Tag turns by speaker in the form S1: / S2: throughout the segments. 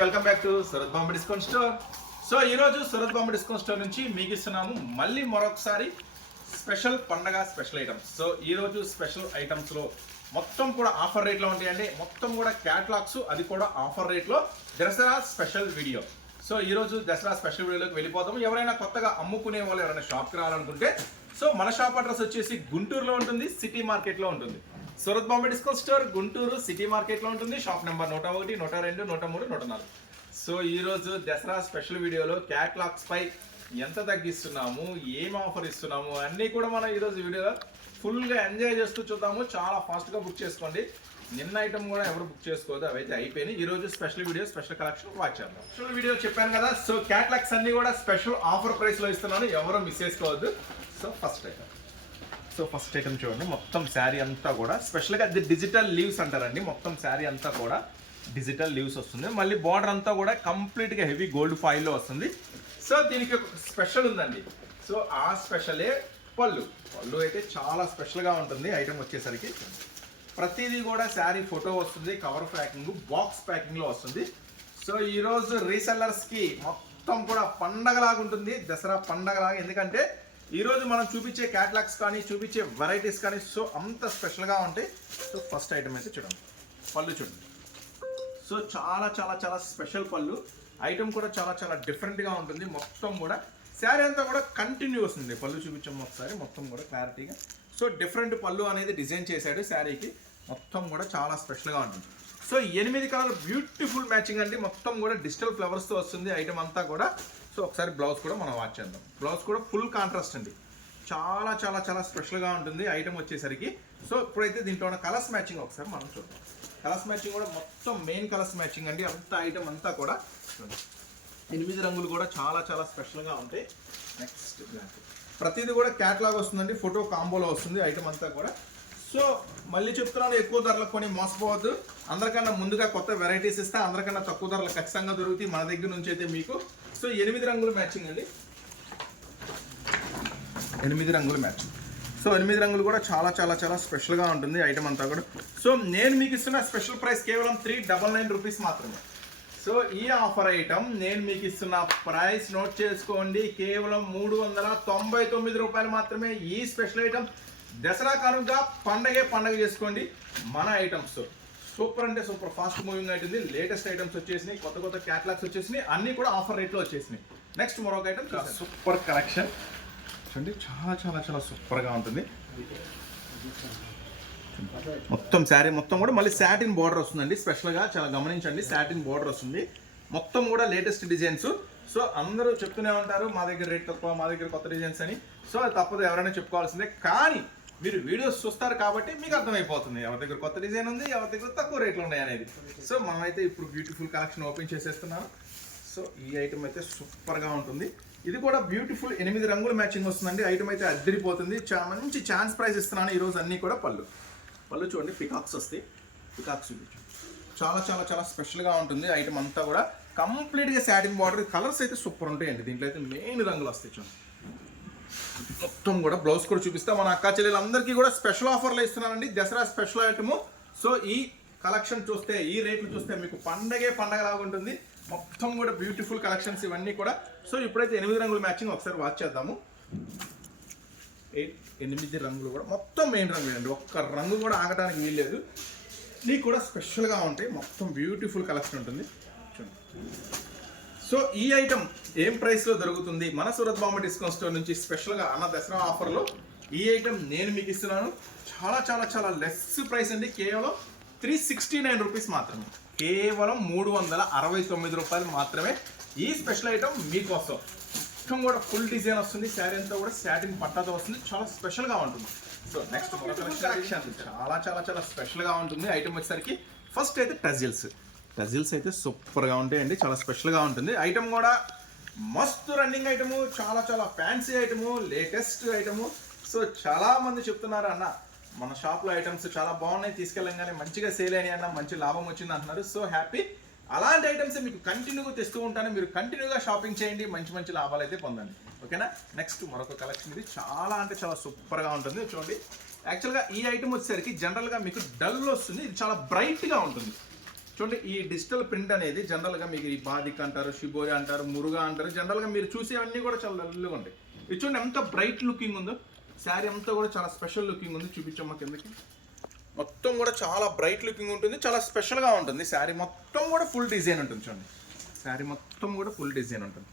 S1: Welcome back to Surat Bombay discount store so ఈరోజు Surat Bombay discount store నుంచి మీకు ఇస్తున్నాము మళ్ళీ మరొకసారి స్పెషల్ పండగ స్పెషల్ ఐటమ్స్ సో ఈరోజు స్పెషల్ ఐటమ్స్లో మొత్తం కూడా ఆఫర్ రేట్లో ఉంటాయండి. మొత్తం కూడా క్యాట్లాగ్స్ అది కూడా ఆఫర్ రేట్లో దసరా స్పెషల్ వీడియో సో ఈరోజు దసరా స్పెషల్ వీడియోలోకి వెళ్ళిపోతాము ఎవరైనా కొత్తగా అమ్ముకునే వాళ్ళు ఎవరైనా షాప్కి రావాలనుకుంటే సో మన షాప్ అడ్రస్ వచ్చేసి గుంటూరులో ఉంటుంది సిటీ మార్కెట్లో ఉంటుంది. Surat Bombay discount store Guntur city మార్కెట్లో ఉంటుంది. షాప్ నెంబర్ నూట ఒకటి నూట రెండు నూట మూడు నూట నాలుగు. సో ఈరోజు దసరా స్పెషల్ వీడియోలో క్యాట్లాగ్స్ పై ఎంత తగ్గిస్తున్నాము ఏం ఆఫర్ ఇస్తున్నాము అన్నీ కూడా మనం ఈరోజు వీడియోలో ఫుల్గా ఎంజాయ్ చేస్తూ చూద్దాము. చాలా ఫాస్ట్గా బుక్ చేసుకోండి. నిన్న ఐటమ్ కూడా ఎవరు బుక్ చేసుకోవద్దు అవైతే అయిపోయినాయి. ఈ రోజు special video special collection watch చేద్దాం. స్పెషల్ వీడియో చెప్పాను కదా సో క్యాట్లాగ్స్ అన్ని కూడా స్పెషల్ ఆఫర్ ప్రైస్లో ఇస్తున్నాను. ఎవరు మిస్ చేసుకోవద్దు. So first item. So first item చూడండి. మొత్తం శారీ అంతా కూడా స్పెషల్గా అది డిజిటల్ లీవ్స్ అంటారండి. మొత్తం శారీ అంతా కూడా డిజిటల్ లీవ్స్ వస్తుంది. మళ్ళీ బార్డర్ అంతా కూడా కంప్లీట్గా హెవీ గోల్డ్ ఫాయిల్లో వస్తుంది. సో దీనికి ఒక స్పెషల్ ఉందండి. సో ఆ స్పెషలే పళ్ళు. పళ్ళు అయితే చాలా స్పెషల్గా ఉంటుంది ఐటమ్ వచ్చేసరికి. ప్రతిదీ కూడా శారీ ఫోటో వస్తుంది కవర్ ప్యాకింగ్ బాక్స్ ప్యాకింగ్లో వస్తుంది. సో ఈరోజు రీసెల్లర్స్కి మొత్తం కూడా పండగలాగా ఉంటుంది. దసరా పండగలాగా. ఎందుకంటే ఈరోజు మనం చూపించే క్యాట్లాగ్స్ కానీ చూపించే వెరైటీస్ కానీ సో అంత స్పెషల్గా ఉంటాయి సో ఫస్ట్ ఐటమ్ అయితే చూడండి. పళ్ళు చూడండి. సో చాలా చాలా చాలా స్పెషల్ పళ్ళు. ఐటమ్ కూడా చాలా చాలా డిఫరెంట్గా ఉంటుంది. మొత్తం కూడా శారీ అంతా కూడా కంటిన్యూ వస్తుంది పళ్ళు చూపించాము ఒకసారి మొత్తం కూడా క్లారిటీగా సో డిఫరెంట్ పళ్ళు అనేది డిజైన్ చేశాడు శారీకి. మొత్తం కూడా చాలా స్పెషల్గా ఉంటుంది. సో ఎనిమిది కలర్ బ్యూటిఫుల్ మ్యాచింగ్ అండి. మొత్తం కూడా డిజిటల్ ఫ్లవర్స్తో వస్తుంది. ఐటమ్ అంతా కూడా సో ఒకసారి బ్లౌజ్ కూడా మనం వాచ్ చేద్దాం. బ్లౌజ్ కూడా ఫుల్ కాంట్రాస్ట్ అండి. చాలా చాలా చాలా స్పెషల్గా ఉంటుంది ఐటమ్ వచ్చేసరికి. సో ఇప్పుడైతే దీంట్లో ఉన్న కలర్స్ మ్యాచింగ్ ఒకసారి మనం చూద్దాం. కలర్స్ మ్యాచింగ్ కూడా మొత్తం మెయిన్ కలర్స్ మ్యాచింగ్ అండి. అంత ఐటమ్ అంతా కూడా ఎనిమిది రంగులు కూడా చాలా చాలా స్పెషల్గా ఉంటాయి. నెక్స్ట్ ప్రతిదీ కూడా క్యాట్లాగ్ వస్తుందండి. ఫోటో కాంబోలో వస్తుంది ఐటమ్ అంతా కూడా. సో మళ్ళీ చెప్తున్నాను ఎక్కువ ధరలకు కొని మోసపోవద్దు. అందరికన్నా ముందుగా కొత్త వెరైటీస్ ఇస్తే అందరికన్నా తక్కువ ధరలు ఖచ్చితంగా దొరుకుతాయి. మన దగ్గర నుంచి అయితే మీకు సో ఎనిమిది రంగులు మ్యాచింగ్ అండి. ఎనిమిది రంగులు మ్యాచింగ్. సో ఎనిమిది రంగులు కూడా చాలా చాలా చాలా స్పెషల్గా ఉంటుంది ఐటమ్ అంతా కూడా. సో నేను మీకు ఇస్తున్న స్పెషల్ ప్రైస్ కేవలం త్రీ డబల్ నైన్ రూపీస్ మాత్రమే. సో ఈ ఆఫర్ ఐటమ్ నేను మీకు ఇస్తున్న ప్రైస్ నోట్ చేసుకోండి. కేవలం మూడు వందల తొంభై తొమ్మిది రూపాయలు మాత్రమే ఈ స్పెషల్ ఐటమ్ దసరా కనుక పండగే పండగ చేసుకోండి. మన ఐటమ్స్తో సూపర్ అంటే సూపర్. ఫాస్ట్ మూవింగ్ అవుతుంది లేటెస్ట్ ఐటమ్స్ వచ్చేసినాయి. కొత్త కొత్త క్యాటలాగ్స్ వచ్చేసినాయి. అన్నీ కూడా ఆఫర్ రేట్లో వచ్చేసినాయి. నెక్స్ట్ మరొక ఐటమ్ సూపర్ కలెక్షన్. చూడండి చాలా చాలా చాలా సూపర్గా ఉంటుంది. మొత్తం శారీ మొత్తం కూడా మళ్ళీ శాటిన్ బార్డర్ వస్తుందండి. స్పెషల్గా చాలా గమనించండి శాటిన్ బార్డర్ వస్తుంది. మొత్తం కూడా లేటెస్ట్ డిజైన్స్ సో అందరూ చెప్తూనే ఉంటారు మా దగ్గర రేట్ తక్కువ మా దగ్గర కొత్త డిజైన్స్ అని. సో అది తప్పదు ఎవరైనా చెప్పుకోవాల్సిందే. కానీ మీరు వీడియోస్ చూస్తారు కాబట్టి మీకు అర్థమైపోతుంది. ఎవరి దగ్గర కొత్త డిజైన్ ఉంది ఎవరి దగ్గర తక్కువ రేట్లు ఉన్నాయి అనేది. సో మనమైతే ఇప్పుడు బ్యూటిఫుల్ కలెక్షన్ ఓపెన్ చేసేస్తున్నాను సో ఈ ఐటమ్ అయితే సూపర్గా ఉంటుంది. ఇది కూడా బ్యూటిఫుల్ ఎనిమిది రంగుల మ్యాచింగ్ వస్తుందండి. ఐటమ్ అయితే అద్దరిపోతుంది. చా మంచి ఛాన్స్ ప్రైస్ ఇస్తున్నాను. ఈరోజు అన్నీ కూడా పళ్ళు. పళ్ళు చూడండి పికాక్స్ వస్తాయి. పికాక్స్ చూపించు. చాలా చాలా చాలా స్పెషల్గా ఉంటుంది ఐటమ్ అంతా కూడా. కంప్లీట్గా శాటిన్ బార్డర్ కలర్స్ అయితే సూపర్ ఉంటాయండి. దీంట్లో అయితే మెయిన్ రంగులు వస్తాయి చూడండి. మొత్తం కూడా బ్లౌజ్ కూడా చూపిస్తా. మన అక్క చెల్లెలందరికీ కూడా స్పెషల్ ఆఫర్లు ఇస్తున్నానండి. Dasara special item. సో ఈ కలెక్షన్ చూస్తే ఈ రేట్లు చూస్తే మీకు పండగే పండగలాగా ఉంటుంది. మొత్తం కూడా బ్యూటిఫుల్ కలెక్షన్స్ ఇవన్నీ కూడా. సో ఇప్పుడైతే ఎనిమిది రంగుల మ్యాచింగ్ ఒకసారి వాచ్ చేద్దాము. ఎయిట్ ఎనిమిది రంగులు కూడా. మొత్తం మెయిన్ రంగులు అండి ఒక్క రంగు కూడా ఆగడానికి వీల్లేదు నీకు కూడా స్పెషల్గా ఉంటాయి. మొత్తం బ్యూటిఫుల్ కలెక్షన్ ఉంటుంది. చూడండి. సో ఈ ఐటమ్ ఏం ప్రైస్లో దొరుకుతుంది? మన సూరత్ బాంబే డిస్కౌంట్ స్టోర్ నుంచి స్పెషల్గా అన్న దసరా ఆఫర్లో ఈ ఐటమ్ నేను మీకు ఇస్తున్నాను. చాలా చాలా చాలా లెస్ ప్రైస్ అండి. కేవలం త్రీ సిక్స్టీ నైన్ రూపీస్ మాత్రమే. కేవలం మూడు వందల అరవై తొమ్మిది రూపాయలు మాత్రమే ఈ స్పెషల్ ఐటమ్ మీకోసం. మొత్తం కూడా ఫుల్ డిజైన్ వస్తుంది. శారీ అంతా కూడా శాటిన్ పట్టాతో వస్తుంది. చాలా స్పెషల్గా ఉంటుంది. సో నెక్స్ట్ కలెక్షన్ చాలా చాలా చాలా స్పెషల్గా ఉంటుంది. ఐటమ్ వచ్చేసరికి ఫస్ట్ అయితే టజిల్స్. టజిల్స్ అయితే సూపర్గా ఉంటాయండి చాలా స్పెషల్గా ఉంటుంది. ఐటమ్ కూడా మస్తు రన్నింగ్ ఐటము చాలా చాలా fancy item latest item so చాలా మంది చెప్తున్నారు అన్న మన షాప్లో ఐటమ్స్ చాలా బాగున్నాయి తీసుకెళ్ళంగానే మంచిగా సేల్ అయినాయి అన్న మంచి లాభం వచ్చింది అంటున్నారు. సో హ్యాపీ అలాంటి ఐటమ్స్ మీకు కంటిన్యూగా తెస్తూ ఉంటాను మీరు కంటిన్యూగా షాపింగ్ చేయండి మంచి మంచి లాభాలు అయితే పొందండి. ఓకేనా నెక్స్ట్ మరొక కలెక్షన్ ఇది. చాలా అంటే చాలా సూపర్గా ఉంటుంది. చూడండి. యాక్చువల్గా ఈ ఐటమ్ వచ్చేసరికి జనరల్గా మీకు డల్ వస్తుంది ఇది చాలా బ్రైట్గా ఉంటుంది. చూడండి ఈ డిజిటల్ ప్రింట్ అనేది జనరల్గా మీకు ఈ బాదిక్ అంటారు షిబోరి అంటారు మురుగా అంటారు జనరల్గా మీరు చూసేవన్నీ కూడా చాలా లల్లుగా ఉంటాయి. ఇది చూడండి ఎంత బ్రైట్ లుకింగ్ ఉందో. శారీ అంతా కూడా చాలా స్పెషల్ లుకింగ్ ఉంది చూపించమ్మా కిందకి. మొత్తం కూడా చాలా బ్రైట్ లుకింగ్ ఉంటుంది చాలా స్పెషల్గా ఉంటుంది. శారీ మొత్తం కూడా ఫుల్ డిజైన్ ఉంటుంది చూడండి. శారీ మొత్తం కూడా ఫుల్ డిజైన్ ఉంటుంది.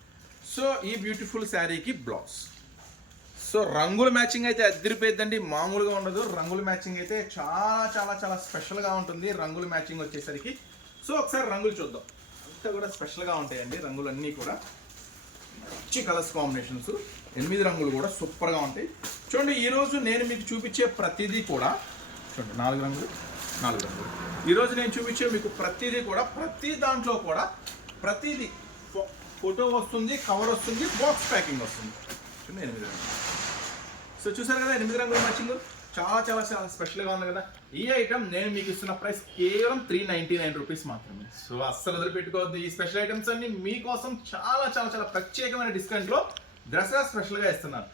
S1: సో ఈ బ్యూటిఫుల్ శారీకి బ్లౌజ్. సో రంగుల మ్యాచింగ్ అయితే అదిరిపోయిందండి మామూలుగా ఉండదు. రంగుల మ్యాచింగ్ అయితే చాలా చాలా చాలా స్పెషల్గా ఉంటుంది. రంగుల మ్యాచింగ్ వచ్చేసరికి సో ఒకసారి రంగులు చూద్దాం. అంతా కూడా స్పెషల్గా ఉంటాయండి రంగులు అన్నీ కూడా. మంచి కలర్స్ కాంబినేషన్స్. ఎనిమిది రంగులు కూడా సూపర్గా ఉంటాయి. చూడండి ఈరోజు నేను మీకు చూపించే ప్రతిదీ కూడా చూడండి నాలుగు రంగులు నాలుగు రంగులు. ఈరోజు నేను చూపించే మీకు ప్రతిదీ కూడా ప్రతి దాంట్లో కూడా ప్రతిదీ ఫోటో వస్తుంది కవర్ వస్తుంది బాక్స్ ప్యాకింగ్ వస్తుంది. చూడండి ఎనిమిది రంగులు. సో చూసారు కదా ఎనిమిది రంగులు మ్యాచింగ్? చాలా చాలా చాలా స్పెషల్గా ఉంది కదా. ఈ ఐటమ్ నేను మీకు ఇస్తున్న ప్రైస్ కేవలం త్రీ నైంటీ నైన్ రూపీస్ మాత్రమే. సో అస్సలు వదిలిపెట్టుకోవద్దు. ఈ స్పెషల్ ఐటమ్స్ అన్ని మీకోసం చాలా చాలా చాలా ప్రత్యేకమైన డిస్కౌంట్లో దసరా స్పెషల్గా ఇస్తున్నాను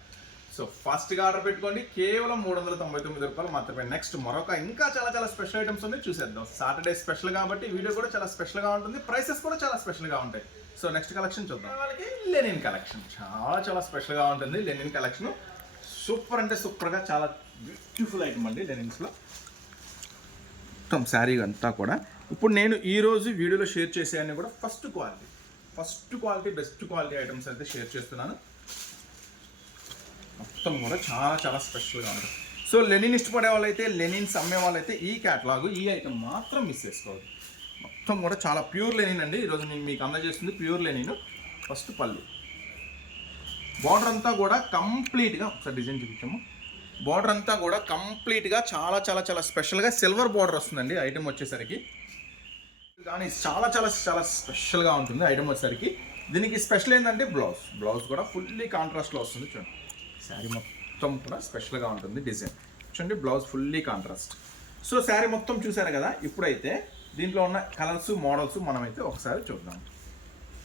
S1: సో ఫాస్ట్గా ఆర్డర్ పెట్టుకోండి. కేవలం మూడు వందల తొంభై తొమ్మిది రూపాయలు మాత్రమే. నెక్స్ట్ మరొక ఇంకా చాలా చాలా స్పెషల్ ఐటమ్స్ ఉన్నాయి. చూసేద్దాం. సాటర్డే స్పెషల్ కాబట్టి వీడియో కూడా చాలా స్పెషల్గా ఉంటుంది. ప్రైసెస్ కూడా చాలా స్పెషల్గా ఉంటాయి. సో నెక్స్ట్ కలెక్షన్ చూద్దాం. వాళ్ళకి లెనిన్ కలెక్షన్ చాలా చాలా స్పెషల్గా ఉంటుంది. లెనిన్ కలెక్షన్ సూపర్ అంటే సూపర్గా చాలా బ్యూటిఫుల్ ఐటమ్ అండి లెనిన్స్లో. మొత్తం శారీ అంతా కూడా. ఇప్పుడు నేను ఈరోజు వీడియోలో షేర్ చేసే కూడా first quality first quality best quality items అయితే షేర్ చేస్తున్నాను. మొత్తం కూడా చాలా చాలా స్పెషల్గా ఉంటుంది సో లెనిన్ ఇష్టపడే వాళ్ళైతే లెనిన్స్ అమ్మే వాళ్ళైతే ఈ క్యాటలాగ్ ఈ ఐటమ్ మాత్రం మిస్ చేసుకోవద్దు. మొత్తం కూడా చాలా ప్యూర్ లెనిన్ అండి. ఈరోజు నేను మీకు అందజేస్తుంది ప్యూర్ లెనిన్. ఫస్ట్ పళ్ళు. బార్డర్ అంతా కూడా కంప్లీట్గా ఒకసారి డిజైన్ చూపించాము బార్డర్ అంతా కూడా కంప్లీట్గా చాలా చాలా చాలా స్పెషల్గా సిల్వర్ బార్డర్ వస్తుందండి ఐటెం వచ్చేసరికి. కానీ చాలా చాలా చాలా స్పెషల్గా ఉంటుంది ఐటెం వచ్చేసరికి. దీనికి స్పెషల్ ఏంటంటే బ్లౌజ్ బ్లౌజ్ కూడా ఫుల్లీ కాంట్రాస్ట్లో వస్తుంది చూడండి. శారీ మొత్తం కూడా స్పెషల్గా ఉంటుంది డిజైన్ చూడండి blouse fully contrast so sari మొత్తం చూసారు కదా ఇప్పుడైతే దీంట్లో ఉన్న కలర్స్ మోడల్స్ మనమైతే ఒకసారి చూద్దాం.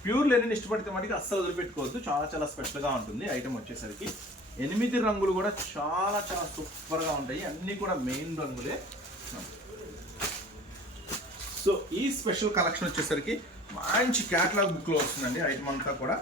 S1: ప్యూర్ లెనిన్ ఇష్టపడితే మటుకు అస్సలు వదిలిపెట్టుకోవద్దు. చాలా చాలా స్పెషల్గా ఉంటుంది. ఐటమ్ వచ్చేసరికి ఎనిమిది రంగులు కూడా చాలా చాలా సూపర్గా ఉంటాయి. అన్నీ కూడా మెయిన్ రంగులే. సో ఈ స్పెషల్ కలెక్షన్ వచ్చేసరికి మంచి క్యాటలాగ్ బుక్లో వస్తుందండి. ఐటమ్ అంతా కూడా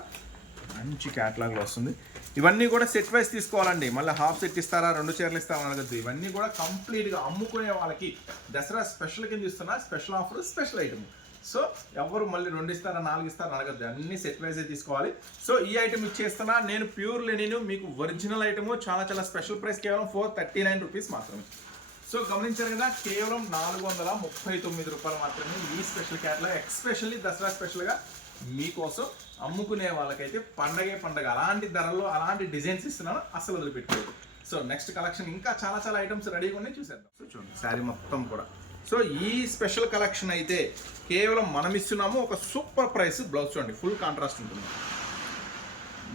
S1: మంచి క్యాటలాగ్లో వస్తుంది. ఇవన్నీ కూడా సెట్ వైస్ తీసుకోవాలండి. మళ్ళీ హాఫ్ సెట్ ఇస్తారా రెండు చీరలు ఇస్తారా అనగద్దు ఇవన్నీ కూడా కంప్లీట్గా అమ్ముకునే వాళ్ళకి దసరా స్పెషల్ కింద ఇస్తున్నా special offer special item so ఎవరు మళ్ళీ రెండు ఇస్తారా నాలుగు ఇస్తారా అడగద్దు. అన్ని సెట్ వైజే తీసుకోవాలి. సో ఈ ఐటమ్ ఇచ్చేస్తున్నా నేను ప్యూర్ లెనిన్ మీకు ఒరిజినల్ ఐటమ్ చాలా చాలా స్పెషల్ ప్రైస్ కేవలం ఫోర్ థర్టీ నైన్ రూపీస్ మాత్రమే. సో గమనించారు కదా కేవలం నాలుగు వందల ముప్పై తొమ్మిది రూపాయలు మాత్రమే ఈ స్పెషల్ క్యాట్లాగ్ ఎక్స్పెషల్లీ దసరా స్పెషల్గా మీకోసం అమ్ముకునే వాళ్ళకైతే పండగే పండగ. అలాంటి ధరల్లో అలాంటి డిజైన్స్ ఇస్తున్నాను. అసలు వదిలిపెట్టుకోలేదు సో నెక్స్ట్ కలెక్షన్ ఇంకా చాలా చాలా ఐటమ్స్ రెడీగా ఉన్నాయి. చూసేద్దాం. సో చూడండి శారీ మొత్తం కూడా. సో ఈ స్పెషల్ కలెక్షన్ అయితే కేవలం మనం ఇస్తున్నాము ఒక సూపర్ ప్రైస్ బ్లౌజ్ చూడండి ఫుల్ కాంట్రాస్ట్ ఉంటుంది.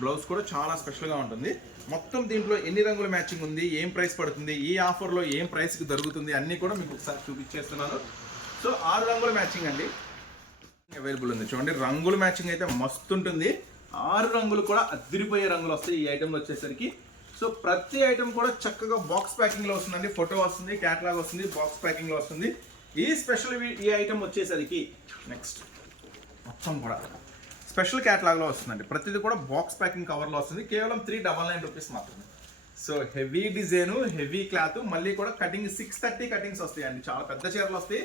S1: బ్లౌజ్ కూడా చాలా స్పెషల్గా ఉంటుంది. మొత్తం దీంట్లో ఎన్ని రంగుల మ్యాచింగ్ ఉంది ఏం ప్రైస్ పడుతుంది ఈ ఆఫర్లో ఏం ప్రైస్కి దొరుకుతుంది అన్నీ కూడా మీకు ఒకసారి చూపించేస్తున్నాను. సో ఆరు రంగుల మ్యాచింగ్ అండి. అవైలబుల్ ఉంది. చూడండి రంగుల మ్యాచింగ్ అయితే మస్తు ఉంటుంది. ఆరు రంగులు కూడా అదిరిపోయే రంగులు వస్తాయి ఈ ఐటెంలో వచ్చేసరికి. సో ప్రతి ఐటెం కూడా చక్కగా బాక్స్ ప్యాకింగ్లో వస్తుందండి. ఫోటో వస్తుంది క్యాటలాగ్ వస్తుంది బాక్స్ ప్యాకింగ్లో వస్తుంది. ఈ స్పెషల్ ఈ ఐటెం వచ్చేసరికి నెక్స్ట్ మొత్తం కూడా స్పెషల్ క్యాటలాగ్లో వస్తుందండి. ప్రతిదీ కూడా బాక్స్ ప్యాకింగ్ కవర్లో వస్తుంది. కేవలం త్రీ డబల్ నైన్ రూపీస్ మాత్రమే. So heavy design heavy cloth మళ్ళీ కూడా కటింగ్ సిక్స్ థర్టీ కటింగ్స్ వస్తాయండి. చాలా పెద్ద చీరలు వస్తాయి.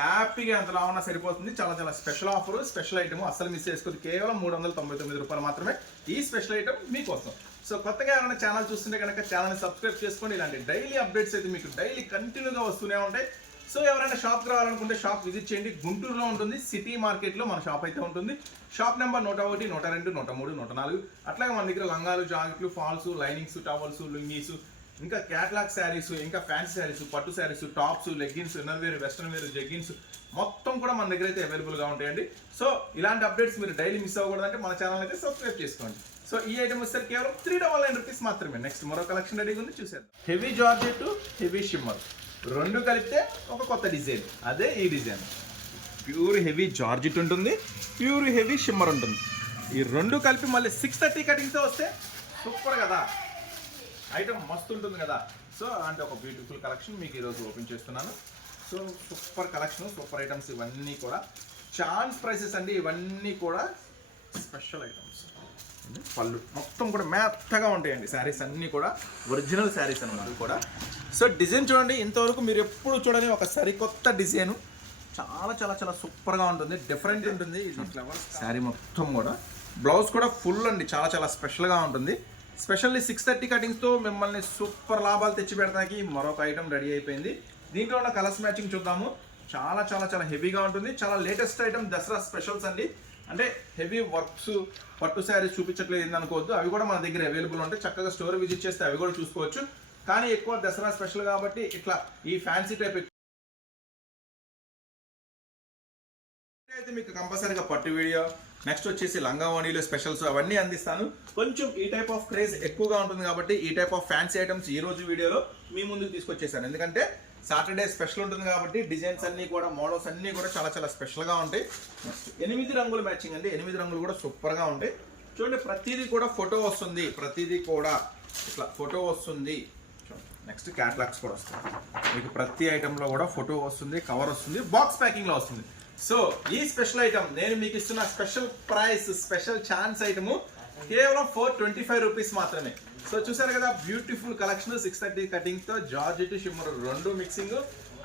S1: హ్యాపీగా ఎంతలా ఉన్నా సరిపోతుంది. చాలా చాలా స్పెషల్ ఆఫర్ స్పెషల్ ఐటమ్ అస్సలు మిస్ చేసుకోదు. కేవలం మూడు వందల తొంభై తొమ్మిది రూపాయలు మాత్రమే ఈ స్పెషల్ ఐటమ్ మీకోసం. సో కొత్తగా ఎవరైనా ఛానల్ చూస్తుంటే కనుక ఛానల్ని సబ్స్క్రైబ్ చేసుకోండి. ఇలాంటి డైలీ అప్డేట్స్ అయితే మీకు డైలీ కంటిన్యూగా వస్తూనే ఉంటాయి. సో ఎవరైనా షాప్కి రావాలనుకుంటే షాప్ విజిట్ చేయండి. గుంటూరులో ఉంటుంది. సిటీ మార్కెట్లో మన షాప్ అయితే ఉంటుంది. షాప్ నెంబర్ నూట ఒకటి నూట రెండు నూట మూడు నూట నాలుగు. అట్లాగే మన దగ్గర లంగాలు జాకెట్లు ఫాల్స్ లైనింగ్స్ టవల్స్ లుంగీస్ ఇంకా క్యాట్లాగ్ శారీస్ ఇంకా ఫ్యాన్సీ శారీస్ పట్టు saris tops leggings innerwear western wear jeggings మొత్తం కూడా మన దగ్గర అయితే అవైలబుల్గా ఉంటాయండి. సో ఇలాంటి అప్డేట్స్ మీరు డైలీ మిస్ అవ్వకూడదంటే మన ఛానల్ అయితే సబ్స్క్రైబ్ చేసుకోండి. సో ఈ ఐటమ్ వచ్చేసరికి కేవలం త్రీ డబల్ నైన్ రూపీస్ మాత్రమే. నెక్స్ట్ మరో కలెక్షన్ రెడీగా ఉంది చూసేద్దాం. హెవీ జార్జెట్ హెవీ షిమ్మర్ రెండు కలిపితే ఒక కొత్త డిజైన్ అదే ఈ డిజైన్ ప్యూర్ హెవీ జార్జెట్ ఉంటుంది ప్యూర్ హెవీ షిమ్మర్ ఉంటుంది. ఈ రెండు కలిపి మళ్ళీ సిక్స్ థర్టీ కటింగ్తో వస్తే సూపర్ కదా. ఐటమ్ మస్తు ఉంటుంది కదా. సో అంటే ఒక బ్యూటిఫుల్ కలెక్షన్ మీకు ఈరోజు ఓపెన్ చేస్తున్నాను. So super collection super items ఇవన్నీ కూడా. ఛాన్స్ ప్రైసెస్ అండి ఇవన్నీ కూడా స్పెషల్ ఐటమ్స్ పళ్ళు మొత్తం కూడా మెత్తగా ఉంటాయండి శారీస్ అన్నీ కూడా. ఒరిజినల్ శారీస్ అనమాట కూడా. సో డిజైన్ చూడండి ఇంతవరకు మీరు ఎప్పుడు చూడని ఒక సరికొత్త డిజైన్. చాలా చాలా చాలా సూపర్గా ఉంటుంది డిఫరెంట్ ఉంటుంది. శారీ మొత్తం కూడా. బ్లౌజ్ కూడా ఫుల్ అండి చాలా చాలా స్పెషల్గా ఉంటుంది. స్పెషల్లీ సిక్స్ థర్టీ కటింగ్స్తో మిమ్మల్ని సూపర్ లాభాలు తెచ్చి పెడతానికి మరొక ఐటమ్ రెడీ అయిపోయింది. దీంట్లో ఉన్న కలర్స్ మ్యాచింగ్ చూద్దాము. చాలా చాలా చాలా హెవీగా ఉంటుంది. చాలా లేటెస్ట్ ఐటమ్ దసరా స్పెషల్స్ అండి. అంటే హెవీ వర్క్స్ పట్టు శారీస్ చూపించట్లేదు ఏందనుకోవద్దు. అవి కూడా మన దగ్గర అవైలబుల్ ఉంటాయి చక్కగా స్టోర్ విజిట్ చేస్తే అవి కూడా చూసుకోవచ్చు. కానీ ఎక్కువ దసరా స్పెషల్ కాబట్టి ఇట్లా ఈ ఫ్యాన్సీ టైప్ అయితే మీకు కంపల్సరీగా పట్టు వీడియో నెక్స్ట్ వచ్చేసి లంగావాణిలో స్పెషల్స్ అవన్నీ అందిస్తాను. కొంచెం ఈ టైప్ ఆఫ్ క్రేజ్ ఎక్కువగా ఉంటుంది కాబట్టి ఈ టైప్ ఆఫ్ ఫ్యాన్సీ ఐటమ్స్ ఈ రోజు వీడియోలో మీ ముందుకు తీసుకొచ్చేసాను. ఎందుకంటే సాటర్డే స్పెషల్ ఉంటుంది కాబట్టి డిజైన్స్ అన్నీ కూడా మోడల్స్ అన్నీ కూడా చాలా చాలా స్పెషల్గా ఉంటాయి. ఎనిమిది రంగుల మ్యాచింగ్ అండి. ఎనిమిది రంగులు కూడా సూపర్గా ఉంటాయి. చూడండి ప్రతిదీ కూడా ఫోటో వస్తుంది. ప్రతిదీ కూడా ఇట్లా ఫోటో వస్తుంది. నెక్స్ట్ క్యాట్లాగ్స్ కూడా వస్తాయి. మీకు ప్రతి ఐటెంలో కూడా ఫోటో వస్తుంది కవర్ వస్తుంది బాక్స్ ప్యాకింగ్లో వస్తుంది. సో ఈ స్పెషల్ ఐటమ్ నేను మీకు ఇస్తున్న special price special chance item కేవలం ఫోర్ ట్వంటీ ఫైవ్ రూపీస్ మాత్రమే. సో చూసారు కదా బ్యూటిఫుల్ కలెక్షన్ సిక్స్ థర్టీ కటింగ్తో జార్జెట్ షిమ్మర్ రెండు మిక్సింగ్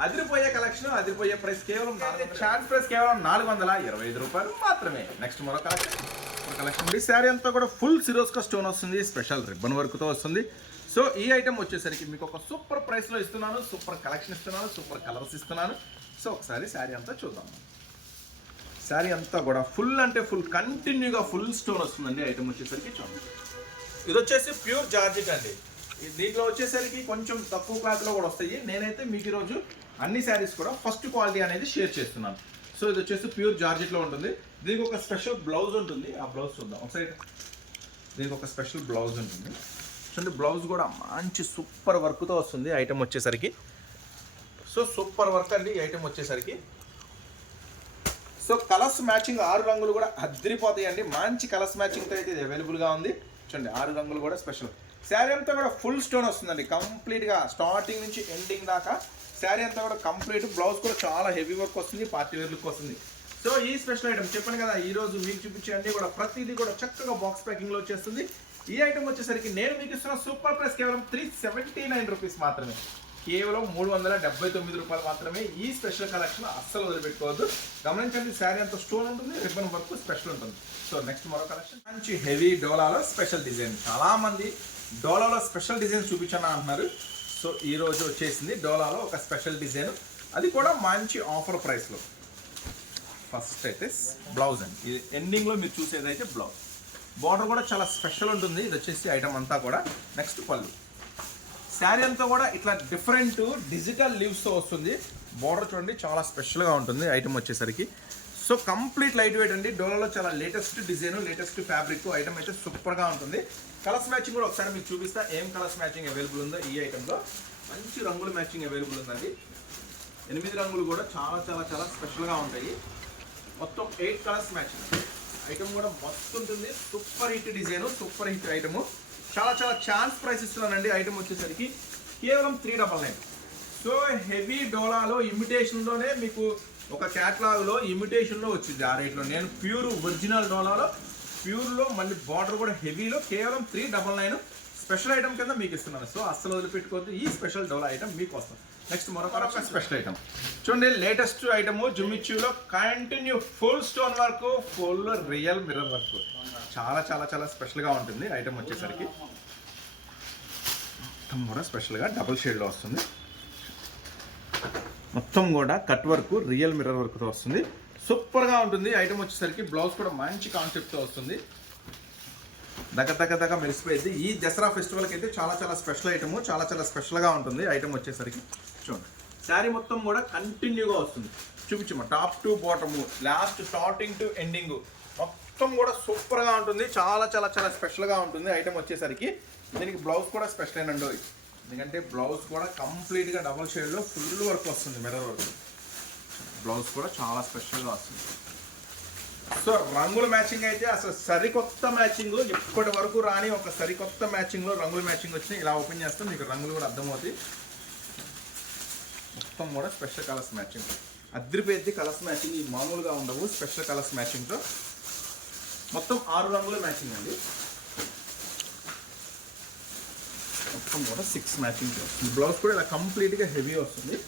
S1: అదిరిపోయే కలెక్షన్ అదిరిపోయే ప్రైస్ కేవలం ఛాన్స్ ప్రైస్ కేవలం నాలుగు వందల ఇరవై ఐదు రూపాయలు మాత్రమే. నెక్స్ట్ మరో కలెక్షన్ కలెక్షన్ ఈ శారీ అంతా కూడా ఫుల్ సిరోస్కా స్టోన్ వస్తుంది. స్పెషల్ రిబ్బన్ వర్క్తో వస్తుంది. సో ఈ ఐటమ్ వచ్చేసరికి మీకు ఒక సూపర్ ప్రైస్లో ఇస్తున్నాను. సూపర్ కలెక్షన్ ఇస్తున్నాను. సూపర్ కలర్స్ ఇస్తున్నాను. సో ఒకసారి శారీ అంతా చూద్దాం. శారీ అంతా కూడా ఫుల్ అంటే ఫుల్ కంటిన్యూగా ఫుల్ స్టోన్ వస్తుందండి. ఐటమ్ వచ్చేసరికి చూడండి. ఇది వచ్చేసి ప్యూర్ జార్జెట్ అండి. దీంట్లో వచ్చేసరికి కొంచెం తక్కువ క్లాత్లో కూడా వస్తాయి. నేనైతే మీకు ఈరోజు అన్ని శారీస్ కూడా ఫస్ట్ క్వాలిటీ అనేది షేర్ చేస్తున్నాను. సో ఇది వచ్చేసి ప్యూర్ జార్జెట్లో ఉంటుంది. దీనికి ఒక స్పెషల్ బ్లౌజ్ ఉంటుంది. ఆ బ్లౌజ్ చూద్దాం. ఒకసారి దీనికి ఒక స్పెషల్ బ్లౌజ్ ఉంటుంది. చూడండి బ్లౌజ్ కూడా మంచి సూపర్ వర్క్తో వస్తుంది ఐటెం వచ్చేసరికి. సో సూపర్ వర్క్ అండి ఈ ఐటెం వచ్చేసరికి. సో కలర్స్ మ్యాచింగ్ ఆరు రంగులు కూడా అద్దరిపోతాయండి. మంచి కలర్స్ మ్యాచింగ్తో అయితే ఇది అవైలబుల్గా ఉంది. చూడండి ఆరు రంగులు కూడా స్పెషల్ శారీ అంతా కూడా ఫుల్ స్టోన్ వస్తుందండి. కంప్లీట్గా స్టార్టింగ్ నుంచి ఎండింగ్ దాకా శారీ అంతా కూడా కంప్లీట్ బ్లౌజ్ కూడా చాలా హెవీ వర్క్ వస్తుంది పార్టీ వేర్ లుక్ వస్తుంది. సో ఈ స్పెషల్ ఐటమ్ చెప్పాను కదా ఈ రోజు మీకు చూపించే అన్ని కూడా ప్రతిదీ కూడా చక్కగా బాక్స్ ప్యాకింగ్లో వచ్చేస్తుంది. ఈ ఐటమ్ వచ్చేసరికి నేను మీకు ఇస్తున్న సూపర్ ప్రైస్ కేవలం త్రీ సెవెంటీ నైన్ రూపీస్ మాత్రమే. కేవలం మూడు వందల డెబ్బై తొమ్మిది రూపాయలు మాత్రమే ఈ స్పెషల్ కలెక్షన్ అస్సలు వదిలిపెట్టుకోవద్దు. గమనించండి శారీ అంత స్టోన్ ఉంటుంది రిబ్బన్ వర్క్ స్పెషల్ ఉంటుంది. సో నెక్స్ట్ మరో కలెక్షన్. మంచి హెవీ డోలాలో స్పెషల్ డిజైన్. చాలామంది డోలాలో స్పెషల్ డిజైన్ చూపించాను అంటున్నారు. సో ఈ రోజు వచ్చేసింది డోలాలో ఒక స్పెషల్ డిజైన్. అది కూడా మంచి ఆఫర్ ప్రైస్లో. ఫస్ట్ అయితే బ్లౌజ్ అండి. ఇది ఎండింగ్లో మీరు చూసేది అయితే బ్లౌజ్. బార్డర్ కూడా చాలా స్పెషల్ ఉంటుంది. ఇది వచ్చేసి ఐటమ్ అంతా కూడా. నెక్స్ట్ పళ్ళు. శారీ అంతా కూడా ఇట్లా డిఫరెంట్ డిజిటల్ లీవ్స్తో వస్తుంది. బార్డర్ చూడండి చాలా స్పెషల్గా ఉంటుంది ఐటమ్ వచ్చేసరికి. సో కంప్లీట్ లైట్ వెయిట్ అండి. డోలాలో చాలా latest design latest fabric item అయితే సూపర్గా ఉంటుంది. కలర్స్ మ్యాచింగ్ కూడా ఒకసారి మీకు చూపిస్తా. ఏం కలర్స్ మ్యాచింగ్ అవైలబుల్ ఉందో ఈ ఐటెంలో మంచి రంగుల మ్యాచింగ్ అవైలబుల్ ఉందండి. ఎనిమిది రంగులు కూడా చాలా చాలా చాలా స్పెషల్గా ఉంటాయి. మొత్తం ఎయిట్ కలర్స్ మ్యాచింగ్ ఐటమ్ కూడా మస్తు ఉంటుంది. Super hit design super hit item చాలా చాలా ఛాన్స్ ప్రైస్ ఇస్తున్నానండి. ఐటమ్ వచ్చేసరికి కేవలం three double nine so heavy డోలాలో ఇమిటేషన్లోనే మీకు ఒక క్యాట్లాగ్లో ఇమిటేషన్లో వచ్చింది ఆ రేట్లో నేను ప్యూర్ ఒరిజినల్ డోలాలో ప్యూర్లో మళ్ళీ బార్డర్ కూడా హెవీలో కేవలం three double nine special item కింద మీకు ఇస్తున్నాను. సో అస్సలు వదిలిపెట్టుకోవద్దు. ఈ స్పెషల్ డోలా ఐటమ్ మీకు వస్తుంది. నెక్స్ట్ మరొక స్పెషల్ ఐటమ్ చూడండి latest item జుమిచ్యూలో continue full stone work full real mirror work చాలా చాలా చాలా స్పెషల్గా ఉంటుంది ఐటమ్ వచ్చేసరికి. మొత్తం కూడా స్పెషల్గా డబుల్ షేడ్లో వస్తుంది. మొత్తం కూడా కట్ వర్క్ రియల్ మిర్రర్ వర్క్తో వస్తుంది. సూపర్గా ఉంటుంది ఐటమ్ వచ్చేసరికి. బ్లౌజ్ కూడా మంచి కాన్సెప్ట్తో వస్తుంది. దగ్గర దగ్గర దగ్గర మెరిసిపోయింది. ఈ దసరా ఫెస్టివల్కి అయితే చాలా చాలా స్పెషల్ ఐటమ్ చాలా చాలా స్పెషల్గా ఉంటుంది ఐటమ్ వచ్చేసరికి. చూడండి. శారీ మొత్తం కూడా కంటిన్యూగా వస్తుంది. చూపించమ్మ top to bottom last starting to ending మొత్తం కూడా సూపర్గా ఉంటుంది. చాలా చాలా చాలా స్పెషల్గా ఉంటుంది ఐటమ్ వచ్చేసరికి. దీనికి బ్లౌజ్ కూడా స్పెషల్ అయినండి ఎందుకంటే బ్లౌజ్ కూడా కంప్లీట్గా డబుల్ షేడ్లో ఫుల్ వర్క్ వస్తుంది మిర్రర్ వర్క్ బ్లౌజ్ కూడా చాలా స్పెషల్గా వస్తుంది. సో రంగుల మ్యాచింగ్ అయితే అసలు సరికొత్త మ్యాచింగ్ ఇప్పటి వరకు రాని ఒక సరికొత్త మ్యాచింగ్లో రంగుల మ్యాచింగ్ వచ్చినాయి. ఇలా ఓపెన్ చేస్తే. మీకు రంగులు కూడా అర్థమవుతాయి. మొత్తం కూడా స్పెషల్ కలర్స్ మ్యాచింగ్. అద్రిపోయేది కలర్స్ మ్యాచింగ్ ఈ మామూలుగా ఉండవు స్పెషల్ కలర్స్ మ్యాచింగ్తో. మొత్తం ఆరు రంగుల మ్యాచింగ్ అండి. మొత్తం కూడా సిక్స్ మ్యాచింగ్. వస్తుంది బ్లౌజ్ కూడా ఇలా కంప్లీట్గా హెవీ వస్తుంది.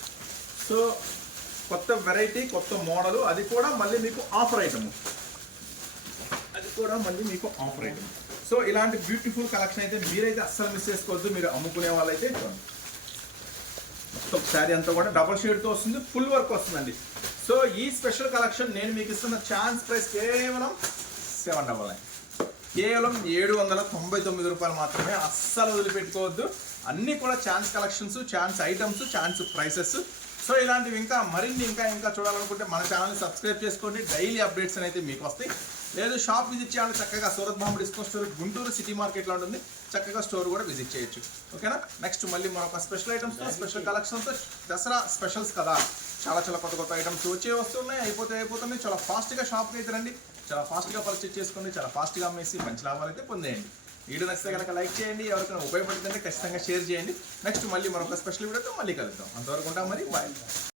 S1: సో కొత్త వెరైటీ కొత్త మోడల్ అది కూడా మళ్ళీ మీకు ఆఫర్ ఐటమ్. అది కూడా మళ్ళీ మీకు ఆఫర్ ఐటమ్. సో ఇలాంటి బ్యూటిఫుల్ కలెక్షన్ అయితే మీరైతే అస్సలు మిస్ చేసుకోవద్దు. మీరు అమ్ముకునే వాళ్ళైతే చూడండి మొత్తం శారీ అంతా కూడా డబల్ షేడ్తో వస్తుంది ఫుల్ వర్క్ వస్తుందండి. సో ఈ స్పెషల్ కలెక్షన్ నేను మీకు ఇస్తున్న ఛాన్స్ ప్రైస్ కేవలం సెవెన్ డబల్ నైన్ కేవలం ఏడు వందల తొంభై తొమ్మిది రూపాయలు మాత్రమే అస్సలు వదిలిపెట్టుకోవద్దు. అన్నీ కూడా chance collections chance items chance prices so ఇలాంటివి ఇంకా మరిన్ని ఇంకా ఇంకా చూడాలనుకుంటే మన ఛానల్ని సబ్స్క్రైబ్ చేసుకోండి. డైలీ అప్డేట్స్ అయితే మీకు వస్తాయి. లేదు షాప్ విజిట్ చేయాలి చక్కగా Surat bomb discount store Guntur city మార్కెట్లో ఉంటుంది. చక్కగా స్టోర్ కూడా విజిట్ చేయొచ్చు. ఓకేనా? నెక్స్ట్ మళ్ళీ మరొక స్పెషల్ ఐటమ్స్తో స్పెషల్ కలెక్షన్తో దసరా స్పెషల్స్ కదా. చాలా చాలా కొత్త కొత్త ఐటమ్స్ వచ్చే వస్తున్నాయి అయిపోతే అయిపోతుంది చాలా ఫాస్ట్గా షాప్కి అయితే రండి. చాలా ఫాస్ట్గా పర్చేజ్ చేసుకోండి. చాలా ఫాస్ట్గా అమ్మేసి మంచి లాభాలు అయితే పొందేయండి. వీడియో నచ్చితే కనుక లైక్ చేయండి. ఎవరికైనా ఉపయోగపడుతుందంటే ఖచ్చితంగా షేర్ చేయండి. నెక్స్ట్ మళ్ళీ మరొక స్పెషల్ వీడియోతో మళ్ళీ కలుద్దాం. అంతవరకు ఉంటాం మరి బాయ్